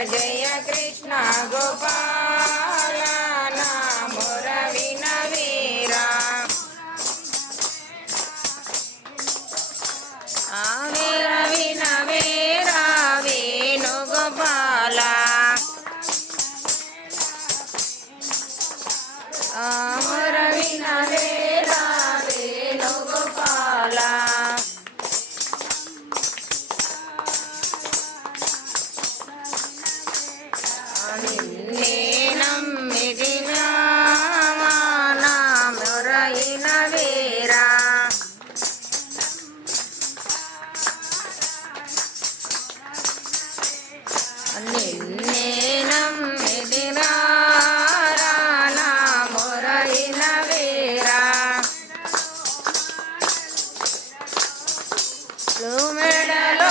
जय कृष्ण गोपाल ना मोर विनवीरा वीरा विनवीरा वेणुगोपाल मोर विनवीरा वेणुगोपाल నిన్నే నమ్మిదినా నా మొర వినవేరా నిన్నే నమ్మిదినా నా మొర వినవేరా మెడలో